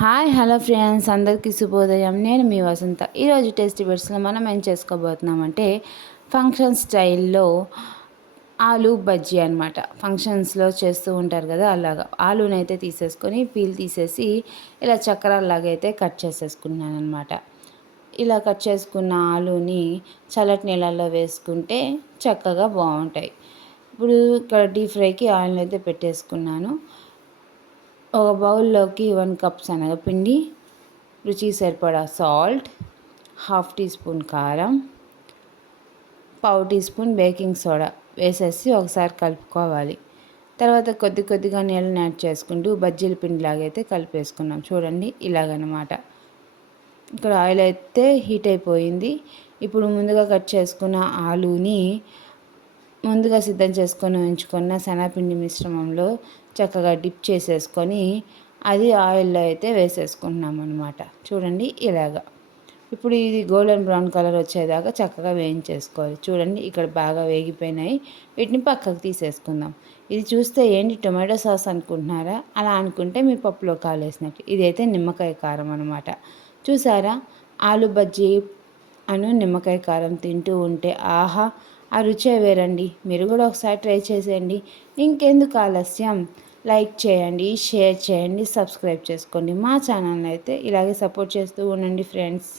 Hi hello friends, అందరికీ శుభోదయం. నేను మీ వసంత. ఈరోజు టేస్టీ బిట్స్లో మనం ఏం చేసుకోబోతున్నామంటే ఫంక్షన్ స్టైల్లో ఆలూ బజ్జీ అనమాట. ఫంక్షన్స్లో చేస్తూ ఉంటారు కదా, అలాగా ఆలూనైతే తీసేసుకొని పీల్ తీసేసి ఇలా చక్రాల్లాగా అయితే కట్ చేసేసుకున్నాను అనమాట. ఇలా కట్ చేసుకున్న ఆలూని చల్లటి నీళ్ళల్లో వేసుకుంటే చక్కగా బాగుంటాయి. ఇప్పుడు ఇక్కడ డీప్ ఫ్రైకి ఆయిల్ అయితే పెట్టేసుకున్నాను. ఒక బౌల్లోకి 1 కప్ శనగపిండి, రుచికి సరిపడా సాల్ట్, హాఫ్ టీ స్పూన్ కారం, పావు టీ స్పూన్ బేకింగ్ సోడా వేసేసి ఒకసారి కలుపుకోవాలి. తర్వాత కొద్దిగా నీళ్ళని యాడ్ చేసుకుంటూ బజ్జీల పిండిలాగైతే కలిపేసుకున్నాం. చూడండి ఇలాగనమాట. ఇక్కడ ఆయిల్ అయితే హీట్ అయిపోయింది. ఇప్పుడు ముందుగా కట్ చేసుకున్న ఆలూని ముందుగా సిద్ధం చేసుకొని ఉంచుకున్న శనగపిండి మిశ్రమంలో చక్కగా డిప్ చేసేసుకొని అది ఆయిల్లో అయితే వేసేసుకుంటున్నాం అనమాట. చూడండి ఇలాగా. ఇప్పుడు ఇది గోల్డెన్ బ్రౌన్ కలర్ వచ్చేదాకా చక్కగా వేయించేసుకోవాలి. చూడండి ఇక్కడ బాగా వేగిపోయినాయి. వీటిని పక్కకు తీసేసుకుందాం. ఇది చూస్తే ఏంటి టొమాటో సాస్ అనుకుంటున్నారా? అలా అనుకుంటే మీ పప్పులో కాలేసినట్టు. ఇదైతే నిమ్మకాయ కారం అనమాట. చూసారా, ఆలు బజ్జీ నిమ్మకాయ కారం తింటూ ఉంటే ఆహా, ఆ రుచే వేరండి. మీరు కూడా ఒకసారి ట్రై చేసేయండి. ఇంకెందుకు ఆలస్యం, లైక్ చేయండి, షేర్ చేయండి, సబ్స్క్రైబ్ చేసుకోండి. మా ఛానల్ని అయితే ఇలాగే సపోర్ట్ చేస్తూ ఉండండి ఫ్రెండ్స్.